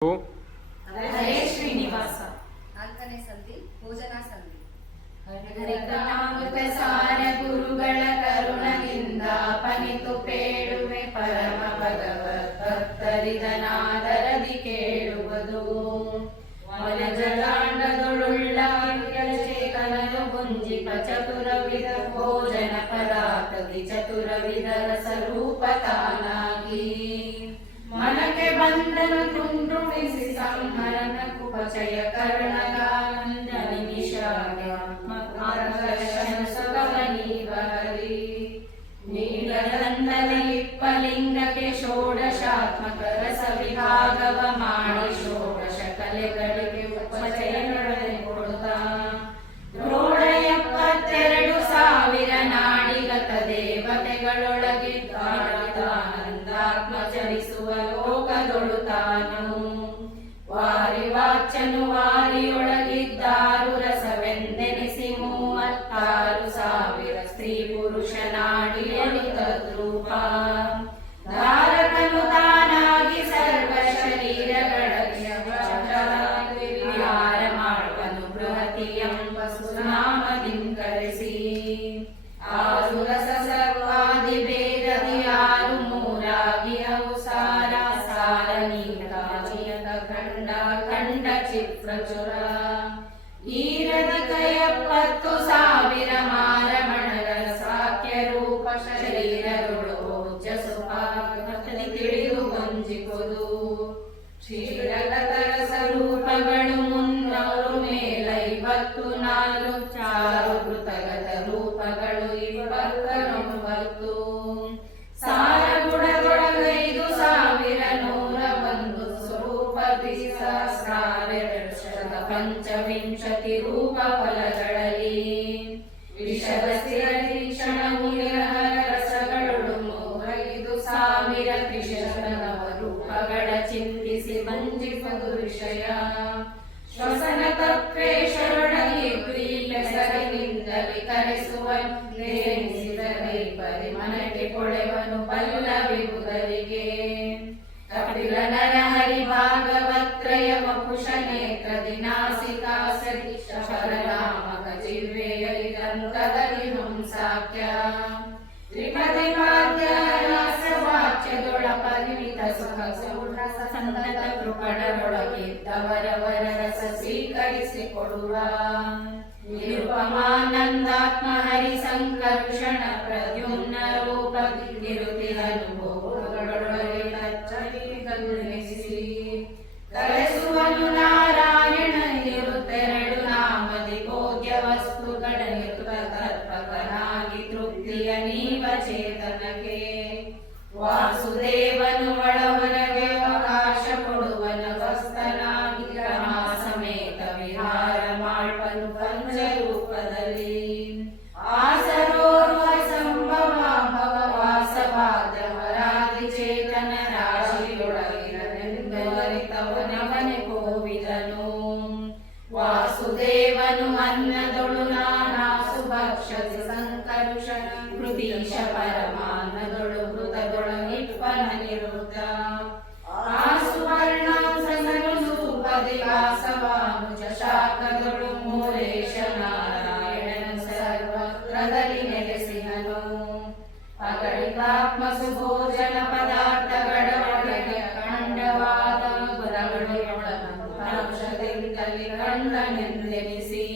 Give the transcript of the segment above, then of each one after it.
ಹರೇ ಶ್ರೀನಿವಾಸ. ನಾಲ್ಕನೇ ಸಂಧಿ ಭೋಜನಾ ಸಂಧಿ. ಹರಿಕಥಾಮೃತ ಸಾರ ಗುರುಗಳ ಕರುಣದಿಂದ ಪನಿತು ಪೇಳುವೆ ಪರಮ ಭಗವತ್ ಭಕ್ತರಿದನಾದರದಿ ಕೇಳುವುದು. ವನಜಲಾಂಡದೊಳುಳ್ಳ ಚೇತನನು ಗುಂಜಿಪ ಚತುರವಿಧ ಭೋಜನ ಪದಾರ್ಥದಿ ಚತುರವಿಧ ರಸರೂಪ ತಾನಾಗಿ ಮನಕ್ಕೆ ಬಂದನು ತುಂಡುಣಿಸಿ ಸಂಹರಣ ಕುಪಚಯ ಕರ್ಣಗಾನಂದ ನಿಮಿಷಾತ್ಮಕರ್ಷಣ ಸುಗಮನೀವರಿ ನೀಲದಂದನೆ ಇಪ್ಪಲಿಂಗಕ್ಕೆ ಷೋಡಶಾತ್ಮಕ ರಸ ವಿಭಾಗವ ಮಾಡಿ ಷೋಡಶ ಕಲೆಗಳಿಗೆ ಉಪಚಯನೊಡನೆ ಕೊಡುತ್ತಾ ಕ್ರೋಢ 72,000 ನಾಡಿಗತ ದೇವತೆಗಳೊಳಗಿದ್ದ ಆನಂದಾತ್ಮ ಚಲಿಸುವ ಲೋಕದೊಳುತಾನು ವಾರಿ ವಾಚನು ವಾರಿಯೊಳಗಿದ್ದಾರು ರಸವೆಂದೆನಿಸಿ 36,000 ಸ್ತ್ರೀ ಪುರುಷ ನಾಡಿಯೊಳು ತದ್ರೂಪ ಧಾರಕನು ತಾನಾಗಿ ಸರ್ವ ಶರೀರಗಳಿಗೆ ವಿಹಾರ ಮಾಡುವನು ಬೃಹತಿ ಎಂಬ ಸುನಾಮದಿಂಕರಿಸಿ ಆಸುರಸ ಸರ್ವಾದಿ ಭೇದದಿ ಆರು ಮೂರಾಗಿ ಅವು ಸಾರ ಸಾರ ನೀತಾಚಿಯತ ಖಂಡ ಖಂಡ ಚಿತ್ರಚುರ ಈರದ 70,000 ಮಾರಮಣರ ಸಾಕ್ಯ ರೂಪ ಶರೀರಗಳು ಓಜಸುಪಾಕಿ ತಿಳಿದು ಗೊಂಜಿಪುದು ಕ್ಷೀರಗತರ ಸ್ವರೂಪಗಳು 300 ಮೇಲ 54 ಚಾರು ಕೃತಗತ ರೂಪಗಳು 29 ಸಾರ ಗುಣದೊಳಗ 5,101 ಸ್ವರೂಪದಿ ಸಹಸ್ರಾರ ಪಂಚವಿಂಶತಿ ರೂಪ ಫಲಗಳಲ್ಲಿ ವಿಷದ ಸ್ಥಿರೀಕ್ಷಣ ರಸಗಳು 35,000 ತ್ರಿಶತನವ ರೂಪಗಳ ಚಿಂತಿಸಿ ಮಂಜಿಪದು ವಿಷಯ ಶ್ವಸನ ತತ್ವೇಶರೊಡಗಿ ಪ್ರೀಪೆಸರಿನಿಂದಲಿ ಕರೆಸುವ ನೇಮಿಸಿದರೆ ಪರಿಮನಕ್ಕೆ ಕೊಳೆವನು ಪಲ್ಲವಿಬುದರಿಗೆ ಕಪಿಲ ನರಹರಿ ಭಾಗವತ್ರಯ ವಪುಷ ನೇತ್ರದಿ ನಾಸಿಕಾ ಸರಿ ಶರನಾಮಕ ಜಿಹ್ವೆಯಲಿ ದಂತದಲ್ಲಿ ಹಂಸಾಖ್ಯ ತ್ರಿಪದಿ ವಾದ್ಯ ರಾಸವಾಚ್ಯದೊಳ ಪರಿಮಿತ ಸುಖ ಸಂತತ ಕೃಪಣರೊಳಗಿದ್ದವರವರ ರಸ ಸ್ವೀಕರಿಸಿಕೊಡುವ ನಿರುಪಮಾನಂದಾತ್ಮ ಹರಿ ಸಂಕರ್ಷಣ ಪ್ರದ್ಯುಮ್ನ ರೂಪ ನಿರುತಿ ಅನುಭವಗಳೊಳಗೆ ತಚ್ಚರಿಸಿ ಕರೆಸುವನು ನಾರಾಯಣ ಇರುತ್ತೆರಡು ನಾಮದಿ ಭೋಗ್ಯ ವಸ್ತುಗಳ ತತ್ಪರನಾಗಿ ತೃಪ್ತಿಯ ನೀವ ಚೇತನಕ್ಕೆ ವಾಸುದೇವನು ಒಳಹೊರಗೆ ಅವಕಾಶ ಕೊಡುವನ ವಸ್ತನಾಗಿ ಕ್ರಮ ಸಮೇತ ವಿಹಾರ ಮಾಡ್ಪನು ಪಂಚರೂಪದಲ್ಲಿ ಆಸರೋರ್ವ ಸಂಭವ ಭವವಾಸವಾದವರಾದಿ ಚೇತನ ರಾಶಿಯೊಳಗಿರನೆಂದವರಿತವನವನೆ ಕೋವಿದನು ವಾಸುದೇವನು ಅನ್ನದೊಳು ನಾನಾಸು ಭಕ್ಷತಿ ಸಂಕರುಷ ಕೃತೀಶ ಪರಮಾನ್ನದೊಳು ಮೃತದೊಳಗಿಪ್ಪನ ನಿರುದ್ಧ ಆಸುವರ್ಣಾಂಸನು ಸೂಪದಿ ವಾಸವಾನುಜ ಶಾಖದೊಳು ಮೂಲೇಶ ನಾರಾಯಣನ ಸರ್ವತ್ರದಲ್ಲಿ ನೆಲೆಸಿಹನು ಅಗಳಿತಾತ್ಮ ಸುಭೋಜನ ಪದಾರ್ಥಗಳ ಒಳಗೆ ಖಂಡವಾದ ಪರಮಶದಿಂದಲಿ ಖಂಡನೆಂದೆನಿಸಿ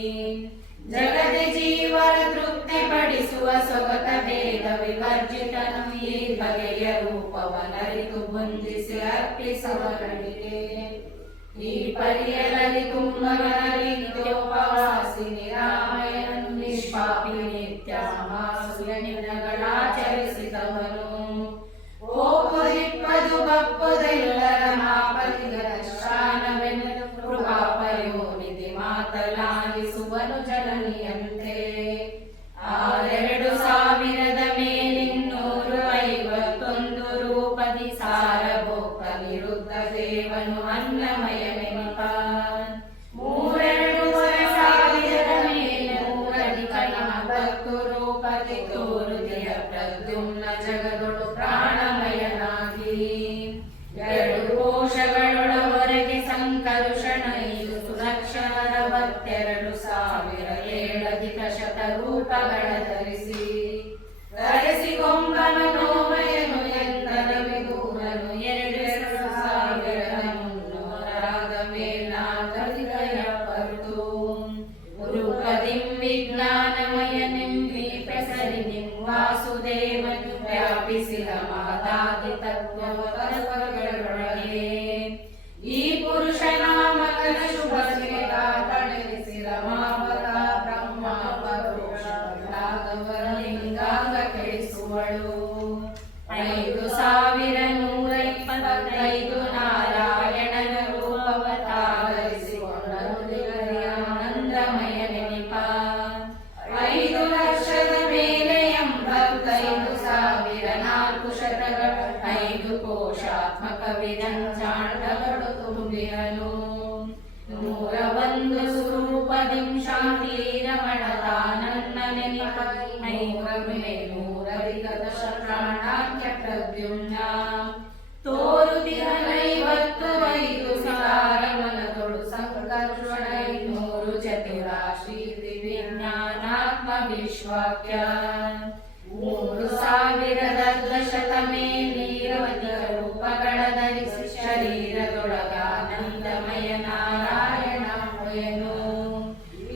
ಜಗದಿ ಜೀವರ ತೃಪ್ತಿಪಡಿಸುವ ಸ್ವಗತ ಭೇದ ವಿವರ್ಜಿತನು ಈ ಬಗೆಯ ರೂಪವನರಿತು ಬಂಧಿಸಿ ಅರ್ಪಿಸುವವನಿಗೆ ಈ ಪರಿಯಲಲ್ಲಿ ತುಂಬವನರಿತ್ಯೋಪವಾಸಿ ನಿರಾಮಯನು ನಿಷ್ಪಾಪಿ ನಿತ್ಯ ಮಾಸುಯನಿನಗಳಾಚರಿಸಿದವನು ಓಪುರಿಪ್ಪದು ಬಪ್ಪುದೆಲ್ಲರ ಮಾಪತಿಗರ ಶಾನವೆನ್ನು ಕೃಪಾಪಯೋನಿಧಿ ಮಾತಲಾಲಿಸುವನು ಜನನಿಯಂತೆ 2,000 ಮೇಲಿನ್ನೂರು 51 ರೂಪದಿ ಸಾರಭೋಗ ನಿರುದ್ಧ ದೇವನು ಅನ್ನಮಯನೆನಿಪ 3,200 ಮೇಲೆ 3,10 ರೂಪದಿ ತೋರುದಿಯ ಪ್ರದ್ಯುಮ್ನ ಜಗದೊಳು ಪ್ರಾಣಮಯನಾಗಿ 2 ಕೋಶಗಳೊಳವರೆಗೆ ದೇವನು ವ್ಯಾಪಿಸಿದ ಮಾತಾದಿ ತತ್ವಗಳೊಳಗೆ ಈ ಪುರುಷ ನಾಮಕನ ಶುಭ ಸ್ನೇಹ ತಡೆಸಿದ ಮಾವತ ಬ್ರಹ್ಮ ಪರೋಕ್ಷವರ ಲಿಂಗಾಂಗ ಕೆಡಿಸುವಳು 5125 ನಾರಾಯಣನ ರೂಪವತಾರಿಸಿಕೊಂಡರು ಆನಂದಮಯ ನೆನಪ 5 ಲಕ್ಷದ ಮೇಲೆ 85,004 ಶತಗಳು 5 ಕೋಶಾತ್ಮಕ ವಿರಂಜಾಂಡಗಳು ತುಂಬಿರಲು 101 ಸ್ವರೂಪದಿಂ ಶಾಂತಿ ರಮಣದಾನನ್ನ ನೆನಪ 500 ಪ್ರದ್ಯುಮ್ನ ತೋರುತಿರನೈವತ್ತು ಸಾರಮನದೊಳು ಸಂಕರ್ಷಣ 200 ಚತುರಾಶಿ ವಿಜ್ಞಾನಾತ್ಮ ವಿಶ್ವಾಕ್ಯ 3000 ನೀರವತಿ ರೂಪಗಳ ಧರಿಸಿ ಶರೀರದೊಳಗಾನಂದಮಯ ನಾರಾಯಣ ಹೊಯನು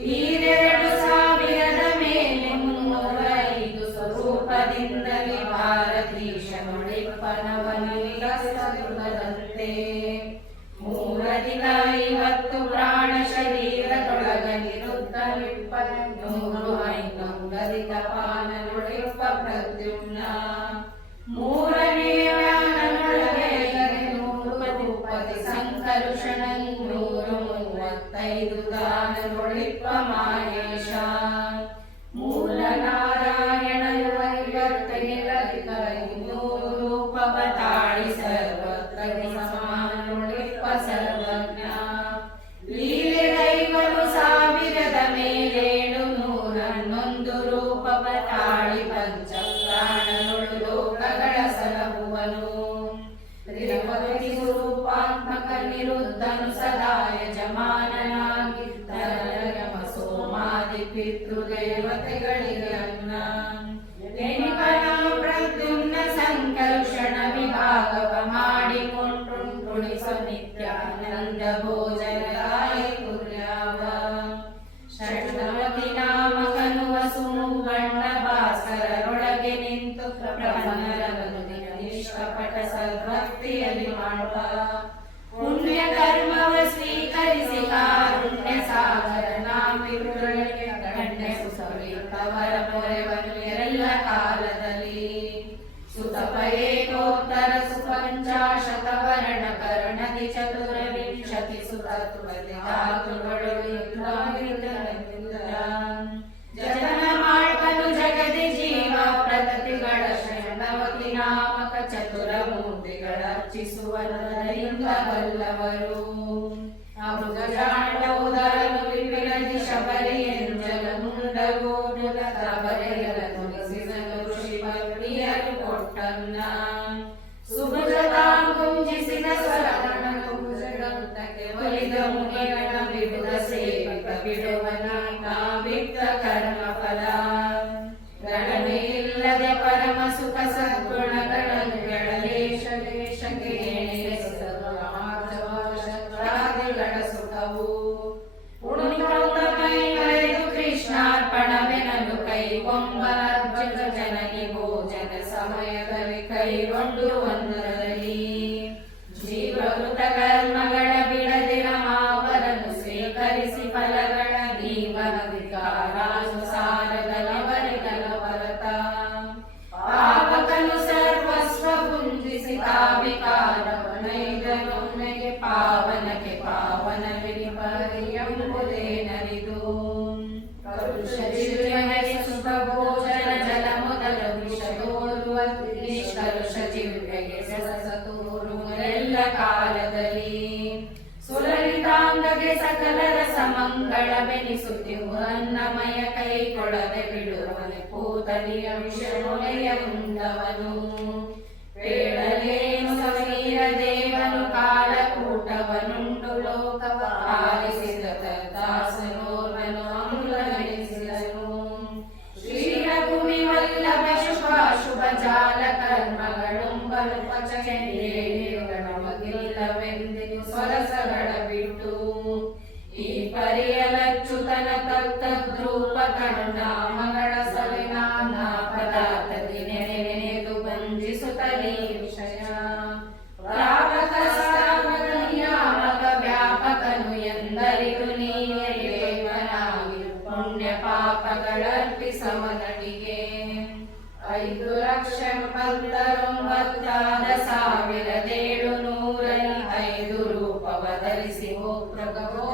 2000 ಮೇಲೆ 305 ಸ್ವರೂಪದಿಂದಲೇ ಭಾರತೀಶನುಳಿಪ್ಪನವನಿದಂತೆ 350 ಪ್ರಾಣ ಶರೀರದೊಳಗ ನಿರುದ್ಧ ವಿಪ್ಪನ 105 ಪಾನನುಳಿಪ್ಪ ಪ್ರದ್ಯುಮ್ನ 3ನೇ ವ್ಯಾನನೊಳಗೆ 100 ಸಂಕರುಷಣ 135 ದಾನನುಳಿಪ್ಪ ಮಾಯೇಶ ಮೂಲ ನಾರಾಯಣ 55 ರೂಪವತಾಳಿ ಸರ್ವತ್ರ ಸಮಾನುಳಿಪ್ಪ ಸರ್ವಜ್ಞ ಲೀಲೆಗೈಗಳು 1000 ಮೇಲೆ 711 ರೂಪವತಾಳಿ ಪಂಚ ಪ್ರಾಣನುಳು ಲೋಕಗಳ ಸಲಹುವನು ತ್ರಿಪತಿ ಸ್ವರೂಪಾತ್ಮಕ ನಿರುದ್ಧನು ಸದಾ ಯಜಮಾನನಾಗಿ ಯಮ ಸೋಮಾದಿ ಪಿತೃದೇವತೆಗಳಿಗೆ ಅನ್ನ ನೆನಪನ ಪ್ರದ್ಯುಮ್ನ ಸಂಕರ್ಷಣ ವಿಭಾಗವ ಮಾಡಿಕೊಂಡುಣಿಸು ನಿತ್ಯಾನಂದ ಭೋಜನದಾಯ ತುರ್ಯಾವ ಷಡ್ವತಿ ನಾಮಕನು ವಸುಮುಗಣ್ಣ ಭಾಸ್ಕರರೊಳಗೆ ನಿಂತು ಪ್ರಪನ್ನರನ್ನು ನಿಷ್ಕಪಟ ಸದ್ಭಕ್ತಿಯಲ್ಲಿ ಮಾಡುವ ಪುಣ್ಯ ಕರ್ಮವ ಸ್ವೀಕರಿಸಿ ಕಾರುಣ್ಯ ಸಾಗರ ನಾಮಿರುಳಗೆ ಗಣ್ಯ ಸುಸವಿತವರ ಮೊರೆವನು ಎಲ್ಲ ಕಾಲದಲ್ಲಿ ಸುತಪ ಏಕೋತ್ತರ ಸುಪಂಚಾಶತ ವರ್ಣ ಕರ್ಣದಿ 24 ಸುತತ್ವಗಳು ಜತನ ಮಾಡ್ಕನು ಜಗದಿ ಜೀವ ಪ್ರಗತಿಗಳ ಶರಣವತಿ ನಾಮಕ ಚತುರ ಮೂರ್ತಿಗಳ ಅರ್ಚಿಸುವರಿಂದ ಬಲ್ಲವರು ಅಮೃತಜಾಂಡ ಉದರನು ವಿಪಿರದಿ ಶಬರಿ ಎಂಜಲ ಮುಂಡಗೋಡುಲ ಬರೆಯಲ ನುಡಿಸಿದನು ಋಷಿ ಭಕ್ತಿಯರು ಕೊಟ್ಟನ್ನ ಸುಭುಜತಾಂಗುಂಜಿಸಿದ ಸ್ವರಣನು ಭುಜಗಂತಕ್ಕೆ ಒಲಿದ ಮುನಿಗಣ ವಿಭುಧ ಸೇವಿಕ ಬಿಡುವನ ಕಾವಿಕ್ತ ಕರ್ಮ ಫಲ ಗಣನೆ ಇಲ್ಲದೆ ಪರಮ ಸುಖ ಸದ್ಗುಣಗಳನ್ನು ಗಳಲೇಶ ಲೇಶಕ್ಕೆ ಶಕ್ರಾದಿಗಳ ಸುಖವು ಉಣಿಕೌತಮೈ ಕರೆದು ಕೃಷ್ಣಾರ್ಪಣವೆನಲು ಕೈಗೊಂಬರ್ಜಕ ಜನನಿ ಭೋಜನ ಸಮಯದಲ್ಲಿ ಕೈಗೊಂಡು ಒಂದರಲ್ಲಿ ಜೀವಕೃತ ಕರ್ಮಗಳ ಬಿಡದಿರ ಮಾವರನ್ನು ಸ್ವೀಕರಿಸಿ ಫಲಗಳ ಜೀವನ ವಿಕಾರಾನುಸಾರದವರಿಗಲ ಭರತ ಪಾಪಕನು ಸರ್ವಸ್ವ ಪುಂಜಿಸಿ ಕಾವಿಕಾರವನೈದನೊಮ್ಮೆಗೆ ಪಾವನಕ್ಕೆ ಪಾವನವಿರಿ ಪರಿಯಂಬುದೇನರಿದು ಕರುಷ ಜಿವ್ಯಹರಿ ಸುಖ ಭೋಜನ ಜಲ ಮೊದಲ ವಿಷ ತೋರುವ ನಿಷ್ಕರುಷ ಜಿವ್ಯಗೆ ಸರಸ ತೋರುವರೆಲ್ಲ ಕಾಲದಲ್ಲಿ ಸುಲಲಿತಾಂಗಗೆ ಸಕಲ ರಸ ಮಂಗಳ ಬೆನಿಸುತ್ತಿವು ಅನ್ನಮಯ ಕೈ ಕೊಡದೆ ಬಿಡುವನೆ ಕೂತಲಿಯ ವಿಷ ಮೊಲೆಯ ಮುಂದವನು ಬೇಡಲೇನು ಸಮೀರ ದೇವನು ಕಾಲಕೂಟವನುಂಟು ಲೋಕವ ಆಲಿಸಿದ ದಾಸನೋರ್ವನು ಅಮೃತವೆನಿಸಿದನು ಶ್ರೀರಘುವಿ ವಲ್ಲಭ ಶುಭ ಜಾಲ ಕರ್ಮಗಳುಂಬಲು ಪಚಕೆಂದಿಲ್ಲವೆಂದಿರು ಸೊರಸಗಳ ಬಿಟ್ಟು ಈ ಪರಿಯಲಚ್ಯುತನ ತತ್ತದ್ರೂಪ ಕಣ್ಣಾಮಗಳ ಸವಿನಾನಾ ಪದಾರ್ಥದಿ ನೆನೆ ಬಲಿ ವಿಷಯ ವ್ಯಾಪಕ ಶ್ರಾವಕ ನಿಯಾಮಕ ವ್ಯಾಪಕನು ಎಂದರಿದು ನೀನೇ ದೇವನಾಗಿ ಪುಣ್ಯ ಪಾಪಗಳರ್ಪಿಸವನಡಿಗೆ 5,19,705 ರೂಪವ ಧರಿಸಿ ಓ ಪ್ರಭವೋ